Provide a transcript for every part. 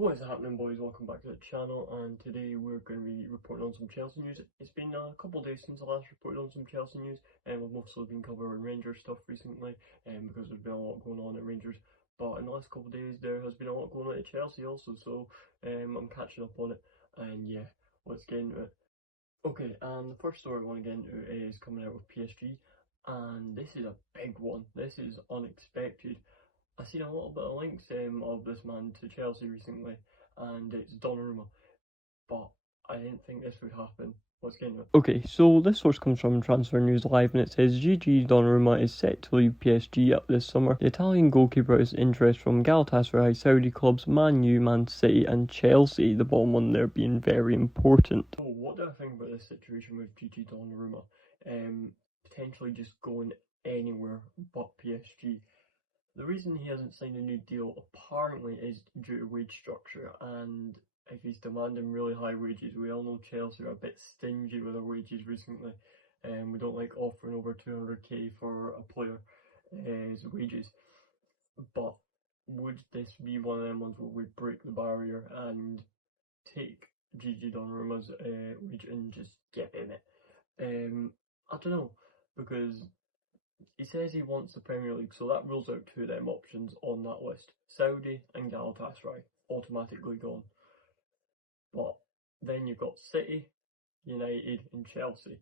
What is happening, boys? Welcome back to the channel, and today we're going to be reporting on some Chelsea news. It's been a couple of days since I last reported on some Chelsea news, and we've mostly been covering Rangers stuff recently, because there's been a lot going on at Rangers. But in the last couple of days, there has been a lot going on at Chelsea also, so I'm catching up on it, and yeah, let's get into it. Okay, and the first story I want to get into is coming out of PSG, and this is a big one. This is unexpected. I've seen a little bit of links of this man to Chelsea recently, and it's Donnarumma, but I didn't think this would happen. Let's get into it. Okay, so this source comes from Transfer News Live, and it says Gigi Donnarumma is set to leave PSG up this summer. The Italian goalkeeper has interest from Galatasaray, Saudi clubs Man U, Man City and Chelsea, the bottom one there being very important. So what do I think about this situation with Gigi Donnarumma? Potentially just going anywhere but PSG. The reason he hasn't signed a new deal apparently is due to wage structure, and if he's demanding really high wages, we all know Chelsea are a bit stingy with their wages recently, and we don't like offering over 200k for a player's wages. But would this be one of them ones where we break the barrier and take Gigi Donnarumma's wage and just get in it? I don't know, because he says he wants the Premier League, so that rules out two of them options on that list. Saudi and Galatasaray, automatically gone. But then you've got City, United and Chelsea.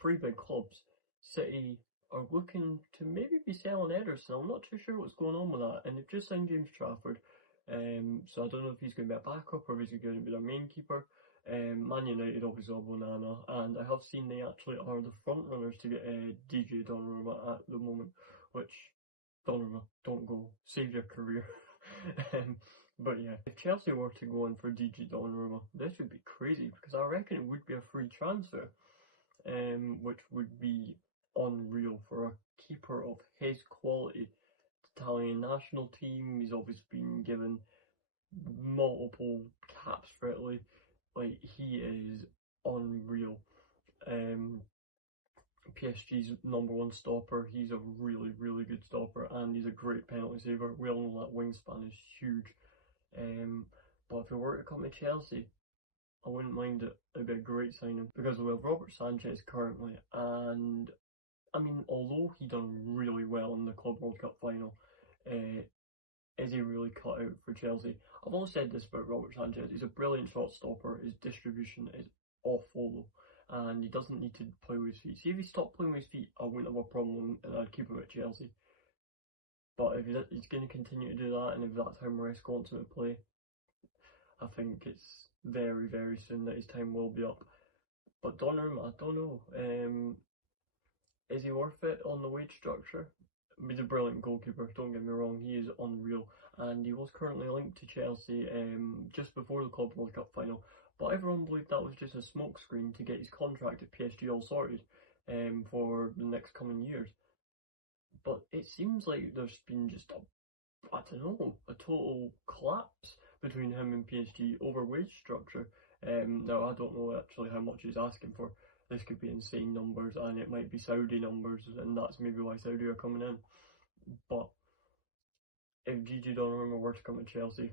Three big clubs. City are looking to maybe be selling Ederson. I'm not too sure what's going on with that. And they've just signed James Trafford. So I don't know if he's going to be a backup or if he's going to be their main keeper. Man United obviously are banana, and I have seen they actually are the front runners to get DJ Donnarumma at the moment, which, Donnarumma, don't go, save your career. But yeah, if Chelsea were to go in for DJ Donnarumma, this would be crazy, because I reckon it would be a free transfer, which would be unreal for a keeper of his quality. Italian national team, he's obviously been given multiple caps for Italy. Like, he is unreal. PSG's #1 stopper, he's a really, really good stopper, and he's a great penalty saver. We all know that wingspan is huge. But if he were to come to Chelsea, I wouldn't mind it. It'd be a great signing, because we have Robert Sanchez currently, and I mean, although he done really well in the Club World Cup final, is he really cut out for Chelsea? I've always said this about Robert Sanchez. He's a brilliant shot stopper. His distribution is awful, and he doesn't need to play with his feet. See, if he stopped playing with his feet, I wouldn't have a problem, and I'd keep him at Chelsea. But if he's going to continue to do that, and if that's how Marc wants him to play, I think it's very, very soon that his time will be up. But Donnarumma, I don't know. Is he worth it on the wage structure? He's a brilliant goalkeeper, don't get me wrong, he is unreal, and he was currently linked to Chelsea just before the Club World Cup final, but everyone believed that was just a smokescreen to get his contract at PSG all sorted for the next coming years. But it seems like there's been just I don't know, a total collapse between him and PSG over wage structure. Now, I don't know actually how much he's asking for. This could be insane numbers, and it might be Saudi numbers, and that's maybe why Saudi are coming in. But if Gigi Donnarumma were to come to Chelsea,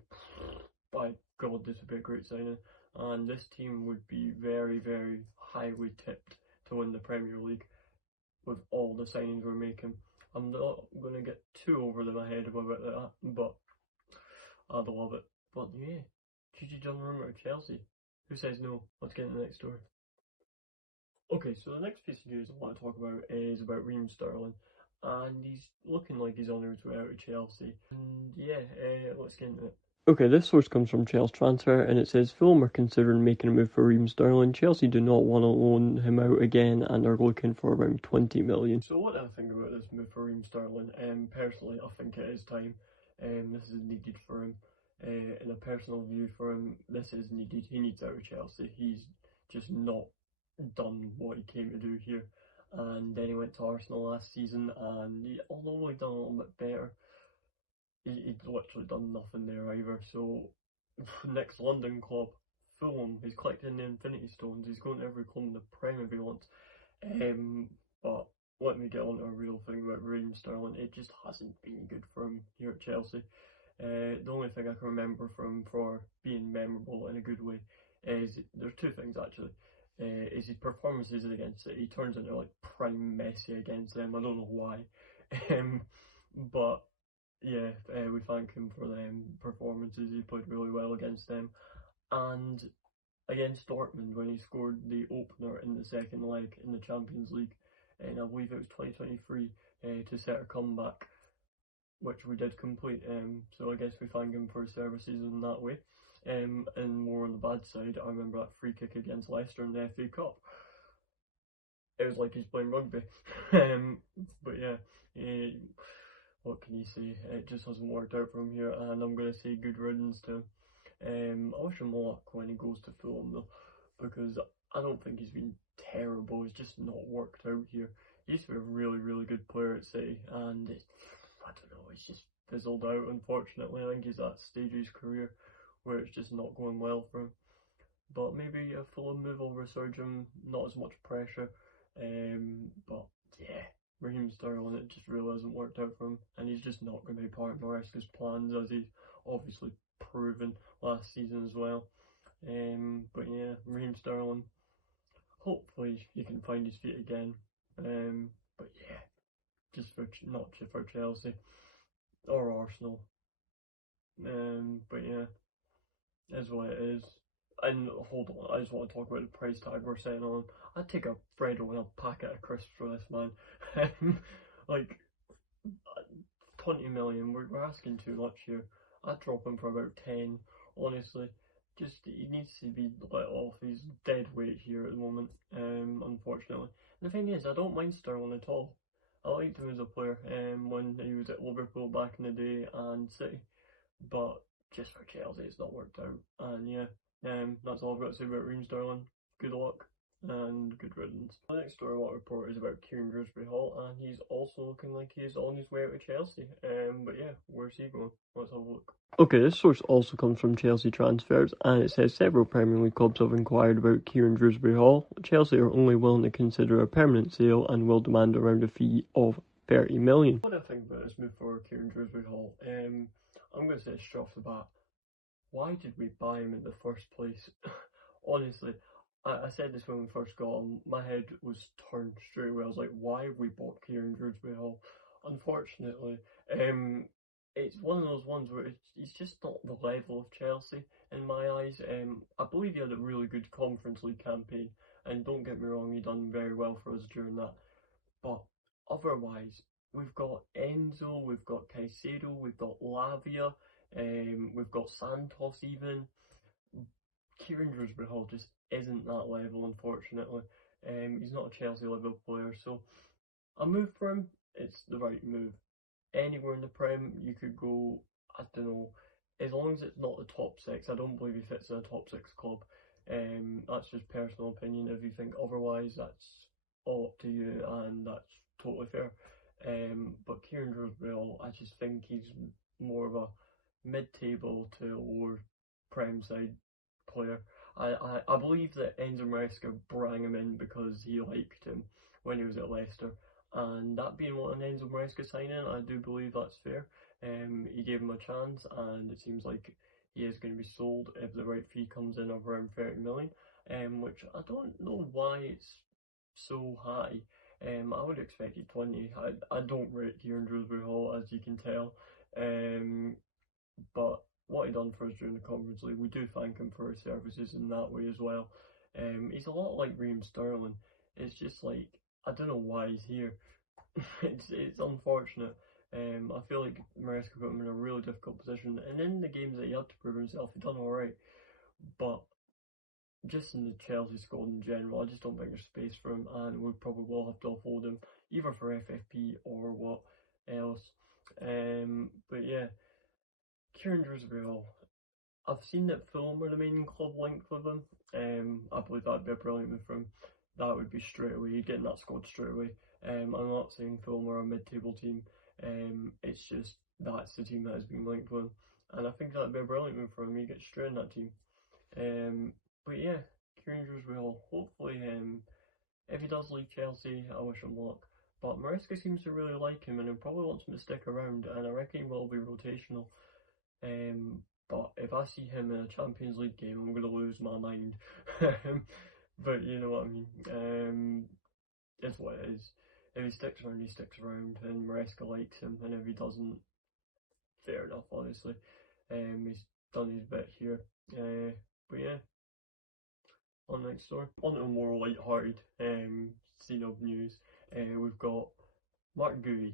by God, this would be a great signing, and this team would be very, very highly tipped to win the Premier League with all the signings we're making. I'm not going to get too over my head about that, but I'd love it. But yeah, Gigi Donnarumma at Chelsea. Who says no? Let's get into the next story. Okay, so the next piece of news I want to talk about is about Raheem Sterling, and he's looking like he's on his way out of Chelsea. And yeah, let's get into it. Okay, this source comes from Chelsea Transfer, and it says Fulham are considering making a move for Raheem Sterling. Chelsea do not want to loan him out again and are looking for around 20 million. So what do I think about this move for Raheem Sterling? Personally, I think it is time. This is needed for him. In a personal view for him, this is needed. He needs out of Chelsea. He's just not done what he came to do here. And then he went to Arsenal last season, and although he done a little bit better, he'd literally done nothing there either. So next London club, Fulham, he's collecting the Infinity Stones. He's going to every club in the Prem if he wants. But let me get on to a real thing about Raheem Sterling. It just hasn't been good for him here at Chelsea. The only thing I can remember from him for being memorable in a good way is there's two things actually. Is his performances against City. He turns into like prime Messi against them. I don't know why, um, but yeah, we thank him for them performances. He played really well against them, and against Dortmund when he scored the opener in the second leg in the Champions League, and I believe it was 2023 to set a comeback, which we did complete. So I guess we thank him for his services in that way. And more on the bad side, I remember that free kick against Leicester in the FA Cup. It was like he's playing rugby. But yeah, what can you say? It just hasn't worked out for him here, and I'm going to say good riddance to him. I wish him luck when he goes to Fulham though, because I don't think he's been terrible. He's just not worked out here. He used to be a really, really good player at City, and I don't know, he's just fizzled out, unfortunately. I think he's at that stage of his career where it's just not going well for him. But maybe a Fulham move will resurge him, not as much pressure. But yeah, Raheem Sterling, it just really hasn't worked out for him, and he's just not going to be part of Maresca's plans, as he's obviously proven last season as well. But yeah, Raheem Sterling, hopefully he can find his feet again. But yeah, just for not just for Chelsea or Arsenal. But yeah, is what it is. And hold on, I just want to talk about the price tag we're setting on. I'd take a Freddo and a packet of crisps for this man. Like 20 million, we're asking too much here. I'd drop him for about 10, honestly. Just he needs to be let off. He's dead weight here at the moment, unfortunately. And the thing is, I don't mind Sterling at all. I liked him as a player when he was at Liverpool back in the day and City, but just for Chelsea, it's not worked out. And yeah, that's all I've got to say about Raheem Sterling. Good luck and good riddance. The next story I want to report is about Kieran Dewsbury Hall, and he's also looking like he's on his way out of Chelsea. But yeah, where's he going? Let's have a look. Okay, this source also comes from Chelsea Transfers, and it says several Premier League clubs have inquired about Kieran Dewsbury Hall. Chelsea are only willing to consider a permanent sale and will demand around a fee of 30 million. What do I think about this move for Kieran Dewsbury Hall? I'm going to say straight off the bat, why did we buy him in the first place? Honestly, I said this when we first got him, my head was turned straight away. I was like, why have we bought Kieran Dewsbury Hall? Unfortunately, it's one of those ones where he's just not the level of Chelsea in my eyes. I believe he had a really good Conference League campaign, and don't get me wrong, he done very well for us during that. But otherwise, we've got Enzo, we've got Caicedo, we've got Lavia, we've got Santos even. Kieran Dewsbury Hall just isn't that level, unfortunately. He's not a Chelsea level player, so a move for him, it's the right move. Anywhere in the Prem, you could go, I don't know, as long as it's not the top six. I don't believe he fits in a top six club. That's just personal opinion. If you think otherwise, that's all up to you, and that's totally fair. But Kieran Dewsbury Hall, I just think he's more of a mid-table to lower Prem side player. I believe that Enzo Maresca brought him in because he liked him when he was at Leicester, and that being what an Enzo Maresca signing, I do believe that's fair. He gave him a chance, and it seems like he is going to be sold if the right fee comes in of around 30 million, which I don't know why it's so high. I would have expected 20. I don't rate Kieran Dewsbury Hall, as you can tell. But what he done for us during the Conference League, we do thank him for his services in that way as well. He's a lot like Raheem Sterling. It's just like, I don't know why he's here. it's unfortunate. I feel like Maresca put him in a really difficult position, and in the games that he had to prove himself, he done alright. But just in the Chelsea squad in general, I just don't think there's space for him, and we probably will have to offload him either for FFP or what else. But yeah, Kieran Dewsbury Hall. I've seen that Fulham are the main club linked with him. I believe that'd be a brilliant move for him. That would be straight away. He'd get in that squad straight away. I'm not saying Fulham are a mid-table team. It's just that's the team that has been linked with him, and I think that'd be a brilliant move for him. He gets straight in that team. But yeah, Kieran Dewsbury Hall. Hopefully, if he does leave Chelsea, I wish him luck. But Maresca seems to really like him, and he probably wants him to stick around, and I reckon he will be rotational. But if I see him in a Champions League game, I'm going to lose my mind. But you know what I mean. It's what it is. If he sticks around, he sticks around, and Maresca likes him, and if he doesn't, fair enough, obviously. He's done his bit here. But yeah, on next story. On to a more light-hearted scene of news. We've got Marc Guiu.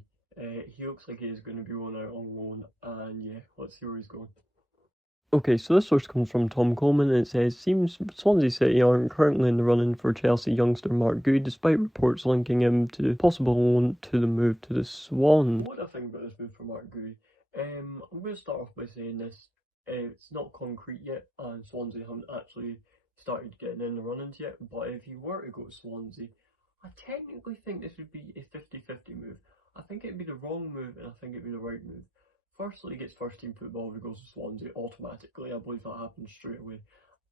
He looks like he's going to be going out on loan, and yeah, let's see where he's going. Okay, so this source comes from Tom Coleman, and it says, seems Swansea City aren't currently in the running for Chelsea youngster Marc Guiu, despite reports linking him to possible loan to the move to the Swans. What do I think about this move for Marc Guiu? I'm going to start off by saying this. It's not concrete yet, and Swansea haven't actually started getting in the runnings yet, but if he were to go to Swansea, I technically think this would be a 50-50 move. I think it'd be the wrong move, and I think it'd be the right move. Firstly, he gets first team football if he goes to Swansea automatically. I believe that happens straight away.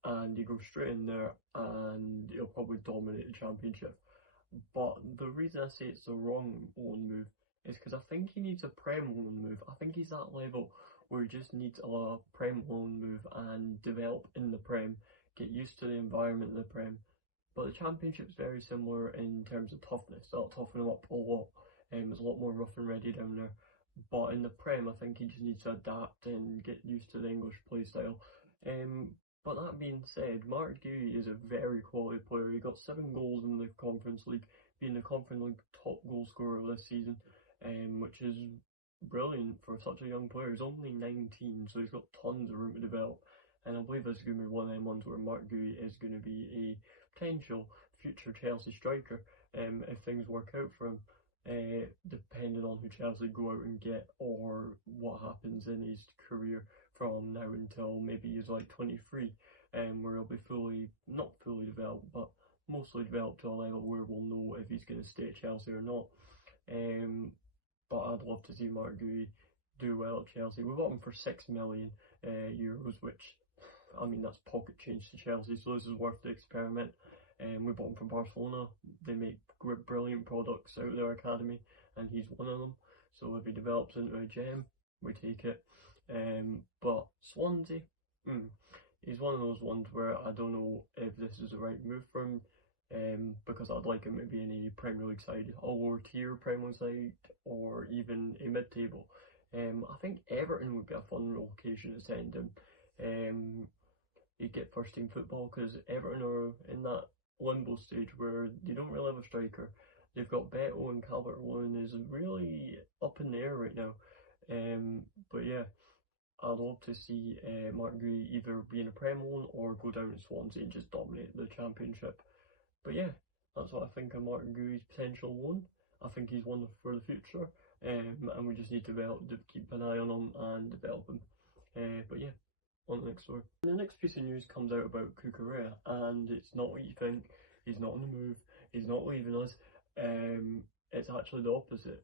And he goes straight in there and he'll probably dominate the championship. But the reason I say it's the wrong loan move is because I think he needs a Prem loan move. I think he's that level where he just needs a Prem loan move and develop in the Prem, get used to the environment in the Prem. But the championship's very similar in terms of toughness. That'll toughen him up a lot. It's a lot more rough and ready down there. But in the Prem, I think he just needs to adapt and get used to the English play style. But that being said, Marc Guiu is a very quality player. He got 7 goals in the Conference League, being the Conference League top goal scorer this season, which is brilliant for such a young player. He's only 19, so he's got tons of room to develop. And I believe this is going to be one of them ones where Marc Guiu is going to be a potential future Chelsea striker if things work out for him. Depending on who Chelsea go out and get or what happens in his career from now until maybe he's like 23, where he'll be not fully developed, but mostly developed to a level where we'll know if he's going to stay at Chelsea or not. But I'd love to see Marc Guiu do well at Chelsea. We bought him for €6 million, which, I mean, that's pocket change to Chelsea, so this is worth the experiment. We bought him from Barcelona. They make brilliant products out of their academy, and he's one of them. So if he develops into a gem, we take it. But Swansea, he's one of those ones where I don't know if this is the right move for him, because I'd like him to be in a Premier League side, a lower tier Premier League side, or even a mid-table. I think Everton would be a fun location to send him. He'd get first team football because Everton are in that limbo stage where they don't really have a striker. They've got Beto and Calvert-Lewin is really up in the air right now. But yeah, I'd love to see Marc Guiu either be in a Prem loan or go down to Swansea and just dominate the championship. But yeah, that's what I think of Marc Guiu's potential loan. I think he's one for the future, and we just need to keep an eye on him and develop him. But yeah, on the next story. And the next piece of news comes out about Cucurella, and it's not what you think. He's not on the move. He's not leaving us. It's actually the opposite.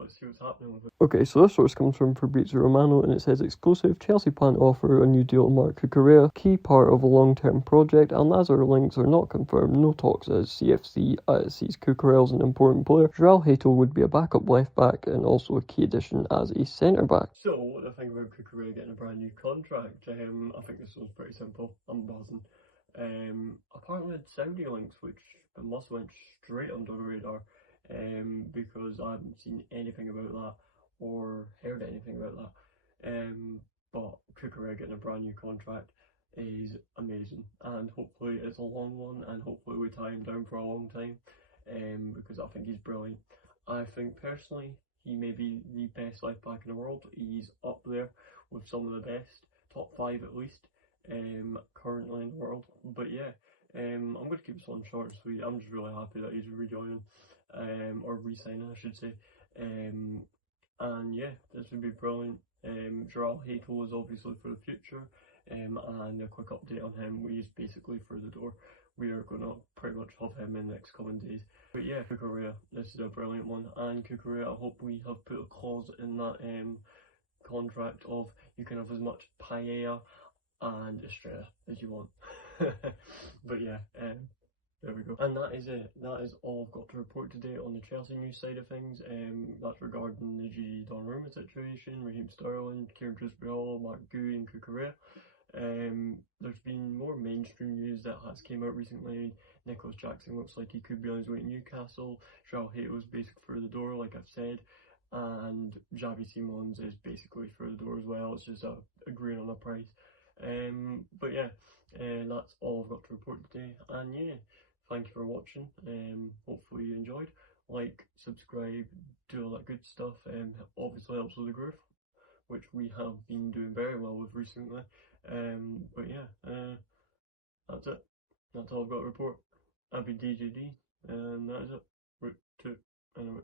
Let's see what's happening with it. Okay, so this source comes from Fabrizio Romano, and it says exclusive Chelsea plan to offer a new deal to Marc Cucurella, key part of a long-term project. Al Nassr links are not confirmed, no talks as CFC sees Cucurella as an important player. João Hato would be a backup left back and also a key addition as a centre back. So what do I think about Cucurella getting a brand new contract? I think this one's pretty simple. I'm buzzing. Apparently it's Saudi links, which must have went straight under the radar. Because I haven't seen anything about that or heard anything about that. But Cucurella getting a brand new contract is amazing, and hopefully it's a long one, and hopefully we tie him down for a long time, because I think he's brilliant. I think personally he may be the best left back in the world. He's up there with some of the best, top 5 at least, currently in the world. But yeah, I'm going to keep this one short and sweet. I'm just really happy that he's rejoining. Or re-signing, I should say. And yeah, this would be brilliant. João Hato is obviously for the future, and a quick update on him, he's basically through the door. We are going to pretty much have him in the next coming days. But yeah, Cucurella, this is a brilliant one, and Cucurella, I hope we have put a clause in that contract of you can have as much paella and Estrella as you want. But yeah, There we go. And that is it. That is all I've got to report today on the Chelsea news side of things. That's regarding the Donnarumma situation, Raheem Sterling, Kieran Trippier, Marc, Guiu and Cucurella. There's been more mainstream news that has came out recently. Nicholas Jackson looks like he could be on his way to Newcastle. João Heito's basically through the door, like I've said. And Xavi Simons is basically through the door as well. It's just agreeing on a price. But yeah, that's all I've got to report today. And yeah, thank you for watching. Hopefully you enjoyed. Like, subscribe, do all that good stuff. Obviously helps with the growth, which we have been doing very well with recently. But yeah, that's it. That's all I've got to report. I've been DJD, and that is it. Route 2. Anyway.